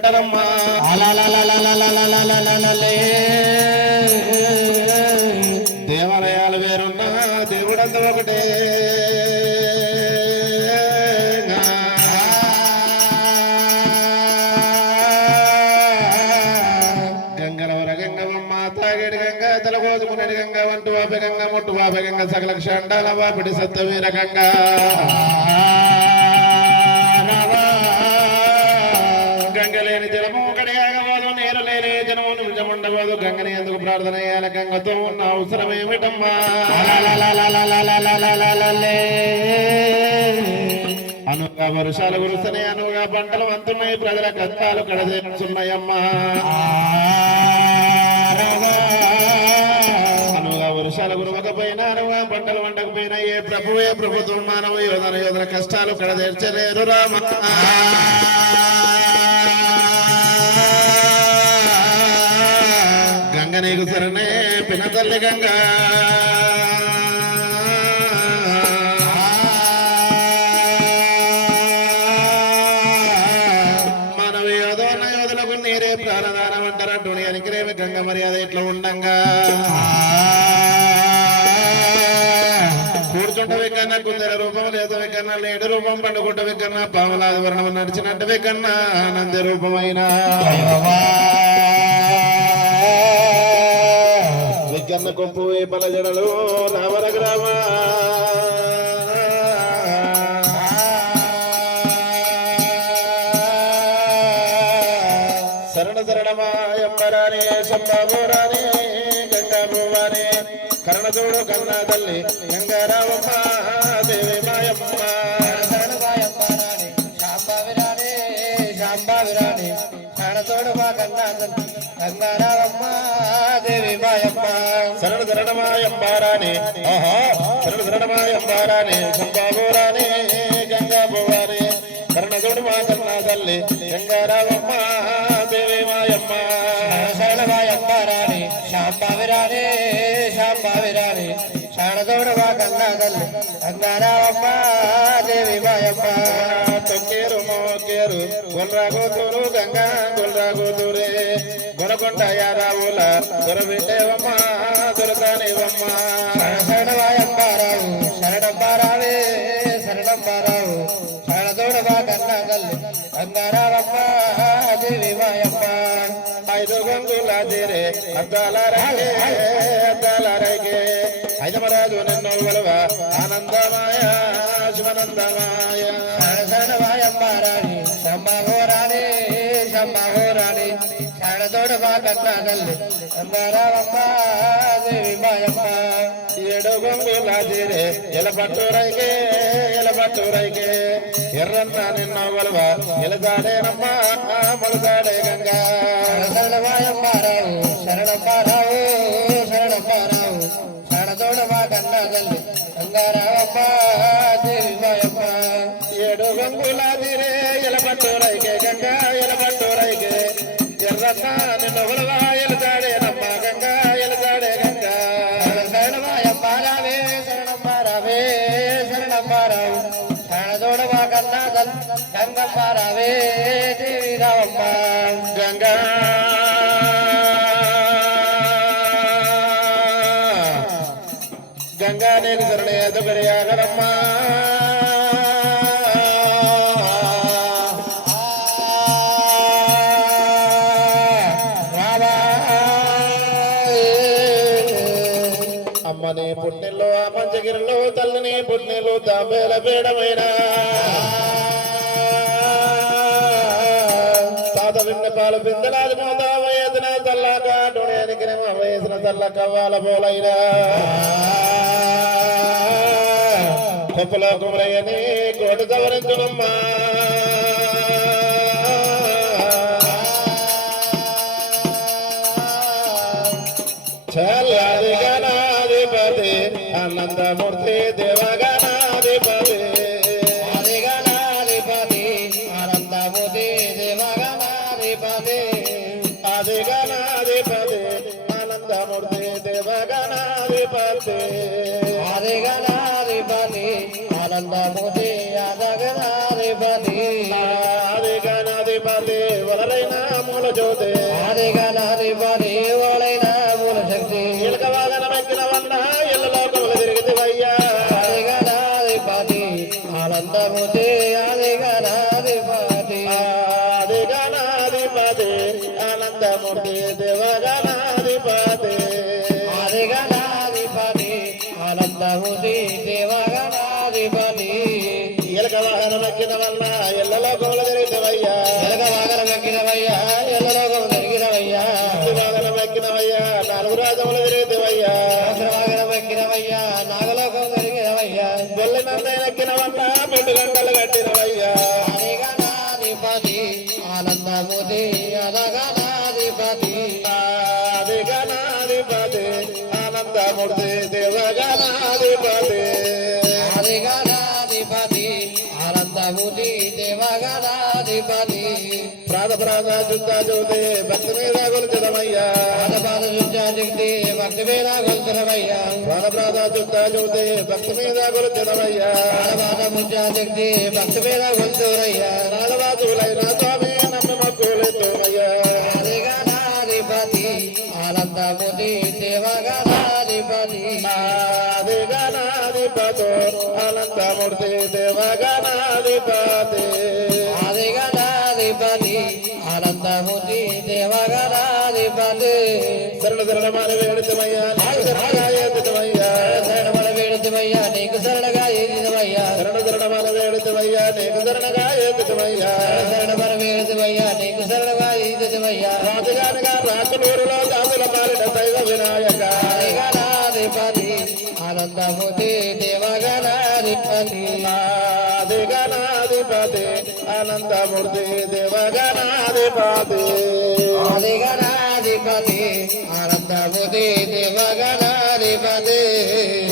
అంటారమ్మా. దేవాలయాలు వేరున్నా దేవుడంతా ఒకటే. గంగలవర గంగమ్మ తాగేడు గంగ తలగోసుకునేడు గంగ వంటు వాప గంగ మొట్టు వాప గంగ సకల క్షండాల వాపిడి సత్యవీర గంగ. గంగలేని జలము కడియాగబోదు, నీరు లేని జనము నిజముండబోదు. గంగని ఎందుకు ప్రార్థన చేయాలి? గంగతో ఉన్న అవసరం ఏమిటమ్మా? అనుగా వర్షాలు కురుస్తున్నాయి, అనుగా పంటలు వంతున్నాయి, ప్రజల కష్టాలు కడదేస్తున్నాయమ్మా. అనుగా వర్షాలు కురవకపోయినా, అనుగా పంటలు వండకపోయినా ఏ ప్రభుత్వం మానవ యోధన కష్టాలు కడదేర్చలేరు రామ. గంగ నీకు సరనే పినతల్లి గంగ. మానవ యోధులకు నీరే ప్రాణదానం అంటారంటూ అనికిరేమి గంగ మర్యాద ఇట్లా ఉండంగా. కూర్చుంటవి కన్నా కుందర రూపం లేదవి కన్నా లేడు రూపం పండుకుంటవి కన్నా పాములాది వర్ణం నడిచినట్టువి కన్నా ఆనంద రూపమైన వికన్న కొంపు వేపల జడలు రావర గ్రామ. శరణ శరణమాయంబరాని సంబాబోరాని గంగాభువాని కరణదోడు కన్నా తల్లి గంగారావమ్మ దేవి మాయమ్మ. శాంబావిరాని కరణతోడు మా కన్నా తల్లి గంగారావమ్మ దేవి మాయమ్మ. శరణ శరణమాయంబారాని శరణ శరణమాయంబారాని సంబాబోరాని గంగాభువాని కరణదోడు మా కన్నా తల్లి గంగారావమ్మ దేవి మాయమ్మ. శరణమాయంబారాని శాంబావిరాని శాంబావిరాని శారదోడు మా కన్నా తల్లి గంగారావమ్మ దేవి మాయమ్మ. తొక్కేరు మోకేరు గొల్రాగోతూరు గంగా గొల్రాగోతూరే గొనకొండ యారావుల దొరబిట్టేవమ్మ దొరతానేవమ్మ. శరణమాయంబారావు శరణంబారావే శరణంబారావు శారదోడు మా కన్నా తల్లి గంగారావమ్మ దేవి మాయమ్మ. ఐదు గంగుల తీరే అద్దాల రైగే ఐదమరాజు నిన్ను వలవ ఆనందమాయ శివనందమాయ. శరణమాయంబారాని శంభోరాని శంభోరాని శారదోడు మా కన్నా తల్లి గంగారావమ్మ దేవి మాయమ్మ. ఏడు గంగుల తీరే ఎలపట్టురైకే ఎలపట్టురైకే ఎర్రన్న నిన్ను వలవ ఎలదాడేనమ్మ మొలదాడే గంగా. శరణమాయంబారావు శరణంబారావు శరణంబారావు శారదోడు మా కన్నా తల్లి గంగారావమ్మ దేవి మాయమ్మ. ఏడు గంగుల తీరే ఎలపట్టురైకే గంగా ఎలపట్టురైకే ఎర్రన్న నిన్ను వలవ ఎలదాడేనమ్మ గంగా ఎలదాడే గంగా. శరణమాయంబారావే శరణంబారావే శరణంబారావు శారదోడు మా కన్నా తల్లి గంగంబారావే దేవి రావమ్మ. గంగా గంగా నీకు శరణే ఎదుగడియాగరమ్మ. అమ్మని పుట్టిల్లు ఆ మంచగిరిలో తల్లిని పుట్టిల్లు తాంబేల పీడమైన తాత విన్నపాలు బిందెలాది మోత వయసిన తల్లాక డోడానికి వయసిన తల్లక వాళ్ళ పోలైనా కొప్పులో కుమరయ్యని కోటి సవరించునమ్మా. చల్లాది గణాధిపతి ఆనందమూర్తి దేవగణాధిపతి ఆదిగణాధిపతి ఆనందమూర్తి దేవగణాధిపతి ఆదిగణాధిపతి ఆనందమూర్తి దేవగణాధిపతి ఆదిగణాధిపతి ఆనందమూర్తి ఆదగణాధిపతి ఆదిగణాధిపతి వలరైన మూల జ్యోతి ఆదిగణాధిపతి వలైన మూల శక్తి ఇలక వాగనమెక్కిన వన్న ఇళ్ళ లోకములు తిరిగితివయ్యా ఆదిగణాధిపతి ఆనందముతే ఆదిగణాధిపతి ఆదిగణాధిపతి ఆనందమూర్తి దేవగణాధిపతి ఆదిగణాధిపతి ఆనందముతి దేవగణాధిపతి ఇలక వాహనమెక్కిన వన్న ఇళ్ళ లోకములు తిరిగితివయ్యా ఎలక వాగనమెక్కినవయ్యా ఎల్లలోకము తిరిగినవయ్యా వాగనమెక్కినవయ్యా నాలుగు రాజములు తిరిగితివయ్యా వాగనమెక్కినవయ్యా నాగలోకము తిరిగినవయ్యా బొల్లినందెక్కిన వన్న పెండు గంటలు కట్టినవయ్యా ఆదిగణాధిపతి ఆనందముతి అదగణాధిపతి ఆదిగణాధిపతి ఆనందమూర్తి దేవగణాధిపతి ఆదిగణాధిపతి ఆనందముతి దేవగణాధిపతి ప్రాణ చుట్టా చూస్తే భక్తి మీద కొలుచదమయ్యా పాద శుద్ధాశక్తి భక్తి మీద కొలుతున్నవయ్యా ప్రాణ చుట్టా చూస్తే భక్తి మీద కొలుచదమయ్యా పాద శుద్ధాశక్తి భక్తి మీద కొలుతురయ్యా నాగవాసులైన స్వామి నమ్మి మక్కులెత్తమయ్యా ఆదిగణాధిపతి ఆనందముతి దేవగణాధిపతి ఆదిగణాధిపతి ఆనందమూర్తి దేవగణాధిపతి ఆదిగణాధిపతి ఆనందముతి దేవగణాధిపతి శరణ శరణమాని వేడుతమయ్యా నాకు శరణగా ఎత్తుతమయ్యా శరణమల వేడుతమయ్యా నీకు శరణగా ఎదిదమయ్యా శరణ శరణమాని వేడుతమయ్యా నీకు శరణగా ఎత్తుతమయ్యా శరణమల వేడుతమయ్యా నీకు శరణగా ఎదిదమయ్యా రాజుగానిగా రాకునూరులో దాసుల పాలిట దైవ వినాయక ఆదిగణాధిపతి ఆనందముతి దేవగణాధిపతి ఆదిగణాధిపతి ఆనందమూర్తి దేవగణాధిపతి ఆదిగణాధిపతి ఆనందముతి దేవగణాధిపతి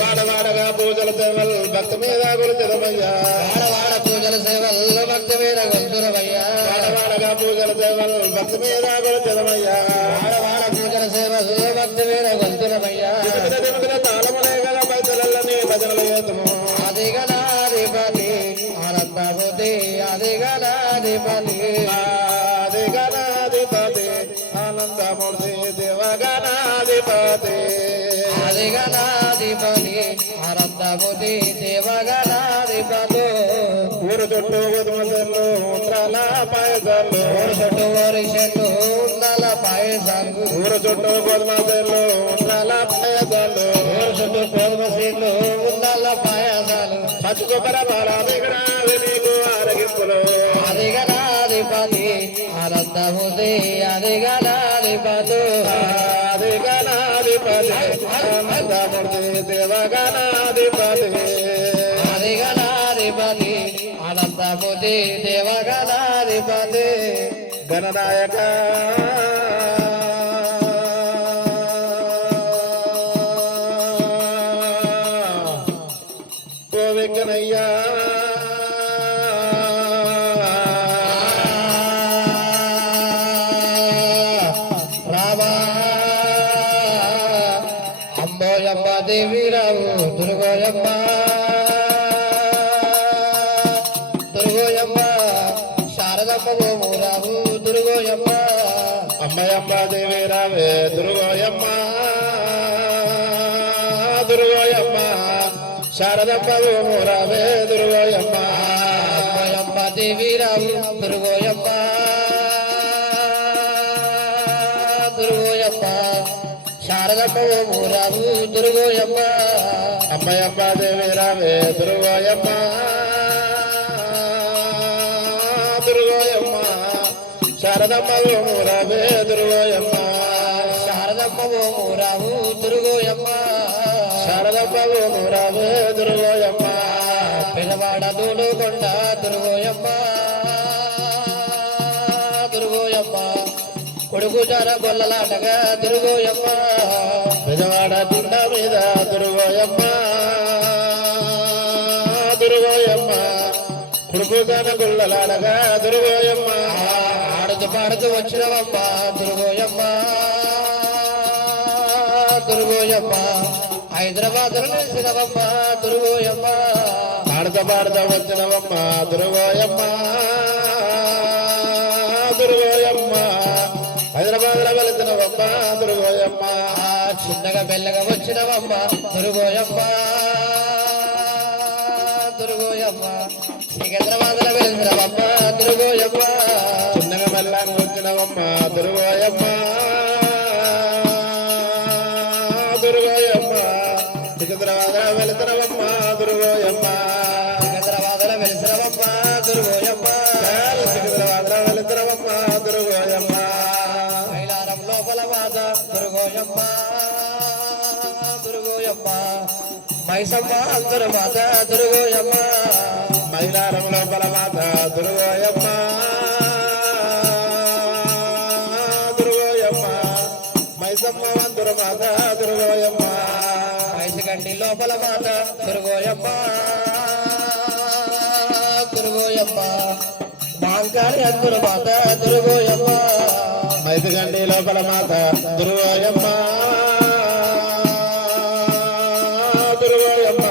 వాడవాడగా పూజల సేవలు భక్తి మీద గురుచదమయ్యా వాడవాడ పూజల సేవల్లో భక్తి మీద గొంతురవయ్యా వాడవాడగా పూజల సేవలు భక్తి మీద గురుచదమయ్యా వాడవాడ పూజల సేవల్లో భక్తి మీద గొంతురవయ్యా తాళములే గల పైసలన్నీ భజనలు ఏతుము ఆదిగణాధిపతి ఆనందముతి ఆదిగణాధిపతి ఆదిగణాధిపతి ఆనందమూర్తి దేవగణాధిపతి ఆదిగణాధిపతి ఆనందముతి దేవగణాధిపతి ఊరు చుట్టూ గోధుమలు ఉండ్రాల పాయసాలు ఊరు చుట్టూ ఊరి చెట్టు ఉండాల పాయసాలు ఊరు చుట్టూ గోధుమలు ఉండ్రాల పాయసాలు ఊరు చుట్టూ గోధుమ సీట్లు ఉండాల పాయసాలు పచ్చి కొబ్బరి బాలాదిగణాది నీకు ఆరగింపులు ఆదిగణాధిపతి ఆనందముతి ఆదిగణాధిపతి ఆదిగణాధిపతి ఆనందమూర్తి దేవగణాధిపతి ఆదిగణాధిపతి ఆనందముతి దేవగణాధిపతి గణనాయక ఓ వెంకనయ్యా రామా అంబోయమ్మ దేవిరావు దుర్గోయమ్మ దుర్గోయమ్మ శారదమ్మ గోమురావు దుర్గోయమ్మ అమ్మయమ్మ దేవి రావే దుర్గోయమ్మ దుర్గోయమ్మ శారదమ్మ రావే దుర్గోయమ్మ అంబోయమ్మ దేవిరావు దుర్గోయమ్మ దుర్గోయమ్మ శారదమ్మ గోమురావు దుర్గోయమ్మ అమ్మయమ్మ దేవి రావే దుర్గోయమ్మ దుర్గోయమ్మ శారదమ్మ రావే దుర్గోయమ్మ శారదమ్మ గోమురావు దుర్గోయమ్మ శారదమ్మ రావే దుర్గోయమ్మ పిలవాడ దూడుకొండ దుర్గోయమ్మ దుర్గోయమ్మ కొడుకు జర గొల్లలాటగా దుర్గోయమ్మ విజయవాడ గుండ మీద దుర్గోయమ్మ దుర్గోయమ్మ కుడుకు జన గుళ్ళలాడగా దుర్గోయమ్మ ఆడుతూ పాడుతూ వచ్చినవమ్మ దుర్గోయమ్మ దుర్గోయమ్మ హైదరాబాద్ నిలిచినవమ్మ దుర్గోయమ్మ పాడత పాడత వచ్చినవమ్మ దుర్గోయమ్మ దుర్గో వచ్చినవమ్మ దుర్గోయమ్మ చిన్నగా మెల్లగా వచ్చినవమ్మ దుర్గోయమ్మ దుర్గోయమ్మ సికింద్రాబాద్లో వెలిసినవమ్మ దుర్గోయమ్మ చిన్నగా మెల్లగా వచ్చినవమ్మ దుర్గోయమ్మ దుర్గోయమ్మ సికింద్రాబాద్లో వెళుతున్నవమ్మ దుర్గోయమ్మ సికింద్రాబాద్లో వెలిసినవమ్మ దుర్గోయమ్మ సికింద్రాబాద్లో వెళుతున్నవమ్మ దుర్గోయమ్మ మైలారం లోపల మాత దుర్గోయమ్మ దుర్గోయమ్మ మైసమ్మ అందరు మాత దుర్గోయమ్మ మైలారం లోపల మాత దుర్గోయమ్మ దుర్గోయమ్మ మైసమ్మ వంతురు మాత దుర్గోయమ్మ మైసగండి లోపల మాత దుర్గోయమ్మ దుర్గోయమ్మ బాంకారి అందరు మాత దుర్గోయమ్మ మైసగండి లోపల మాత దుర్గోయమ్మ దుర్గోయమ్మ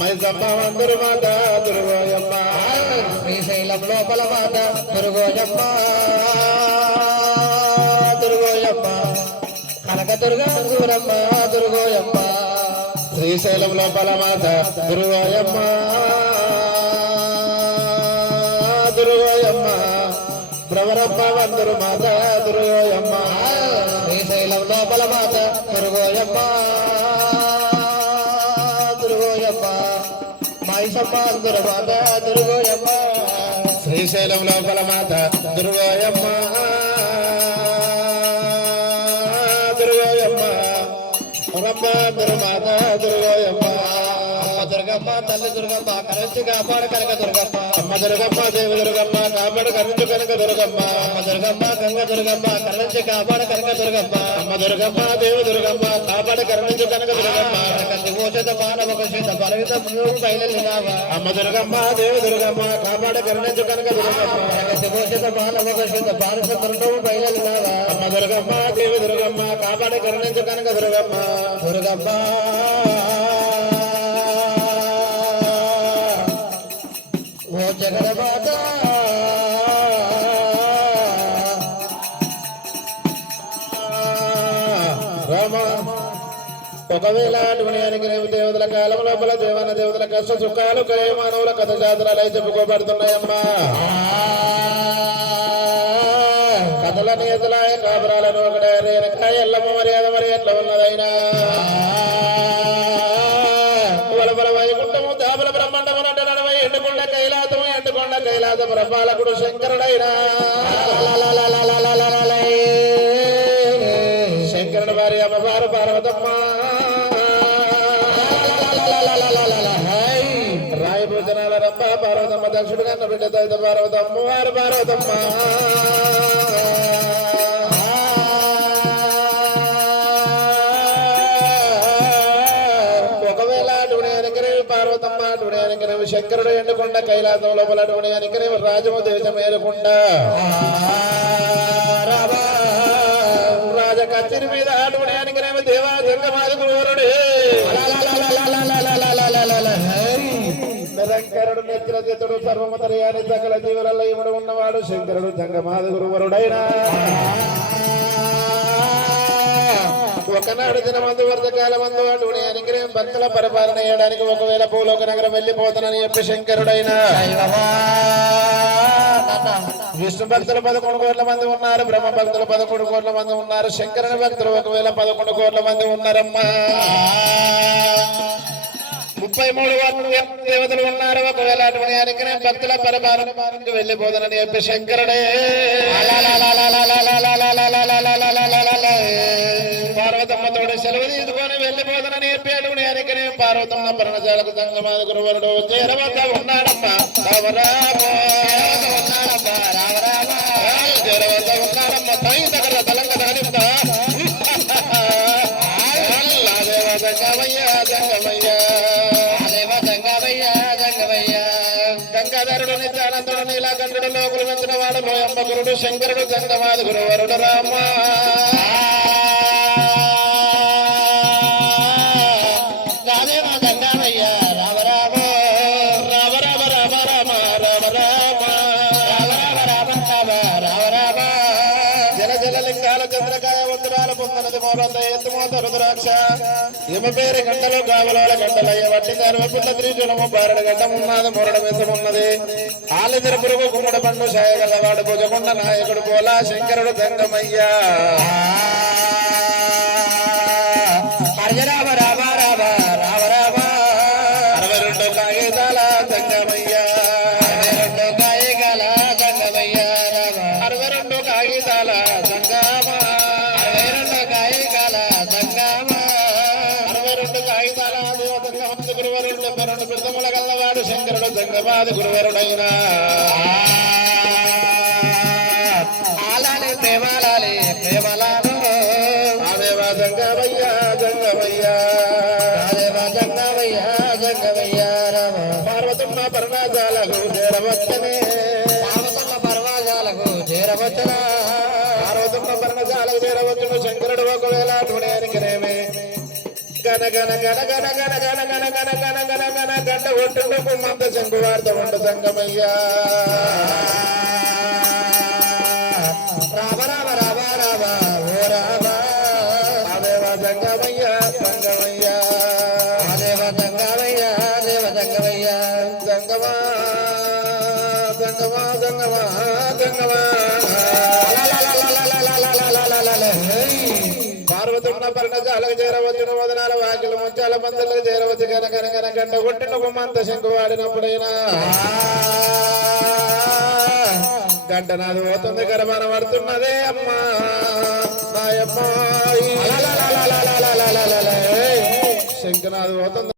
మైసమ్మ వంతురు మాత దుర్గోయమ్మ శ్రీశైలం లోపల మాత దుర్గోయమ్మ దుర్గోయమ్మ కనకదుర్గ దూరమ్మ దుర్గోయమ్మ శ్రీశైలం లోపల మాత దుర్గోయమ్మ దుర్గోయమ్మ ప్రవరమ్మ వంతురు మాత దుర్గోయమ్మ శ్రీశైలం లోపల మాత దుర్గోయమ్మ దుర్గోయమ్మ మైసమ్మ అందరు మాత దుర్గోయమ్మ శ్రీశైలం లోపల మాత దుర్గోయమ్మ దుర్గోయమ్మ రమ్మ మాత దుర్గోయమ్మ అమ్మ దుర్గమ్మ తల్లి దుర్గమ్మ కరెంచి కాపాడు కనక దుర్గమ్మ అమ్మ దుర్గమ్మ దేవి దుర్గమ్మ కాపాడు కరుణు కనక దుర్గమ్మ అమ్మ దుర్గమ్మ గంగ దుర్గమ్మ కరెంచి కాపాడు కనక దుర్గమ్మ అమ్మ దుర్గమ్మ దేవి దుర్గమ్మ కాపాడు కరుణించు కనక దుర్గమ్మ కంది పోషత మానవ శీత బలవిత బయలుదేరావా అమ్మ దుర్గమ్మ దేవి దుర్గమ్మ కాపాడు కరుణించు కనక దుర్గమ్మ కంది పోషత మానవ శీత బాలస దుర్గమ్మ బయలుదేరావా అమ్మ దుర్గమ్మ దేవి దుర్గమ్మ కాపాడు కరుణించు కనక దుర్గమ్మ దుర్గమ్మ ఓ జగన్మాత రామ ఒకవేళ అటువంటి దేవతల కాలం లోపల దేవాన దేవతల కష్ట సుఖాలు మానవుల కథ జాతరాలై చెప్పుకోబడుతున్నాయమ్మా కథల నేతలాయ కాపురాలను ఒకటే రేణకాయ ఎల్లమ్మ మర్యాద మరి ఎట్లా ఉన్నదైనా వలబల వైకుంఠము దాబల బ్రహ్మాండము నట నడవై ఎండుకొండ కైలాసము ఎండుకొండ కైలాస బ్రహ్మాలకుడు శంకరుడైనా శంకరుడు వారి అమ్మవారు పార్వతమ్మ రాయభూషణాల రమ్మ పార్వతమ్మ దక్షుడు కన్న బిడ్డ తైత పార్వతమ్మ వారు పార్వతమ్మ ఒకవేళ అటువని పార్వతమ్మ అటువని శంకరుడు ఎండుకొండ కైలాసం లోపల అటువని రాజము దేశం ఏరుకుంటా రాజ కచ్చిరి మీద అటువడానికి దేవా జంగమాది గురువరుడే నిరంకరుడు నెత్తిన చేతుడు సర్వమతరయాని సకల జీవులలో ఇముడు ఉన్నవాడు శంకరుడు జంగమాది గురువరుడైనా ఒకనాడు దినమందు వర్ధకాల మందు అటుని అనుగ్రహం భక్తుల పరిపాలన చేయడానికి ఒకవేళ భూలోక నగరం వెళ్ళిపోతానని చెప్పి శంకరుడైనా విష్ణు భక్తులు 11 కోట్ల మంది ఉన్నారు బ్రహ్మ భక్తులు 11 కోట్ల మంది ఉన్నారు శంకరుని భక్తులు ఒకవేళ 11 కోట్ల మంది ఉన్నారమ్మా 33 దేవతలు ఉన్నారు ఒకవేళ అటువంటి అనుగ్రహం భక్తుల పరిపాలనకి వెళ్ళిపోతానని చెప్పి శంకరుడే పార్వతమ్మతోడు సెలవు తీసుకొని వెళ్ళిపోతానని చెప్పి అటువంటి అనుగ్రహం పార్వతమ్మ పర్ణశాలకు సంగమాది గురువరుడు చేరవద్ద ఉన్నాడమ్మా చేరవద్ద ఉన్నాడమ్మ తై దగ్గర తలంగ దానిందా గంగాధరుడు నిత్యానందుడు నీలాకంఠుడు లోకులు వెంచిన వాడు లోయమ్మ గురుడు శంకరుడు గంగమాది గురువరుడు రామ గంగామయ్య రామ రామ రామ రామ రామ రామ రామ రామ రామ రామ రామ రామ రామ రామ జల జల లింగాల చంద్రకాయ వందరాలు పొందనది మోరంత ఎత్తుమోత రుద్రాక్ష ఈమ పేరు గంటలు గావలాల గంటలయ్య వట్టి పుల్ల త్రిజులము బారడు గడ్డం ఉన్నది మొరడు మెసమున్నది ఆలిదిర పురుగు గుమ్మడి పండు సాయగలవాడు భుజకొండ నాయకుడు పోలా శంకరుడు గంగమయ్యా రామ రామ రామ రామ రామ 62 కాగితాల గంగమయ్యా 62 కాయగల గంగమయ్య రామ 62 కాగితాల గంగమ్మ 62 కాయగల గంగమ్మ 62 కాగితాల దేవతంగమంది గురువరుడు 72 పెద్దముల గల్లవాడు శంకరుడు గంగమాది గురువరుడైన ఆలాలి ప్రేమలాలి ప్రేమలాను ఆదేవ గంగమయ్య గంగమయ్య దేవ గంగమయ్య గంగమయ్య రామ పార్వతమ్మ పర్ణాజాలకు చేరవచ్చనే పార్వతమ్మ పర్వాజాలకు చేరవచ్చున పార్వతమ్మ పర్ణజాలకు చేరవచ్చును శంకరుడు ఒకవేళ తుడేనికినేమే గన గన గన గన గన గన గన గన గన గన గన గంట ఒట్టుండు కుమ్మంత శంకు వార్త ఉండు సంగమయ్యా రామ రామ రామ రామ ఓ రామ ఆదేవ గంగమయ్య గంగమయ్య దేవ గంగమయ్య దేవ గంగమయ్య గంగమా గంగమా గంగమా గంగమా పార్వతమ్మ పర్ణజాలకు చేరవచ్చును వదనాల వాకిలు ముత్యాల మందలకు చేరవచ్చు గన గన గన గంట కొట్టిన కుమ్మంత శంకు వాడినప్పుడైనా గంట నాది పోతుంది గర్భాన పడుతున్నదే అమ్మా నాయమ్మ శంకనాథ్ పోతుంది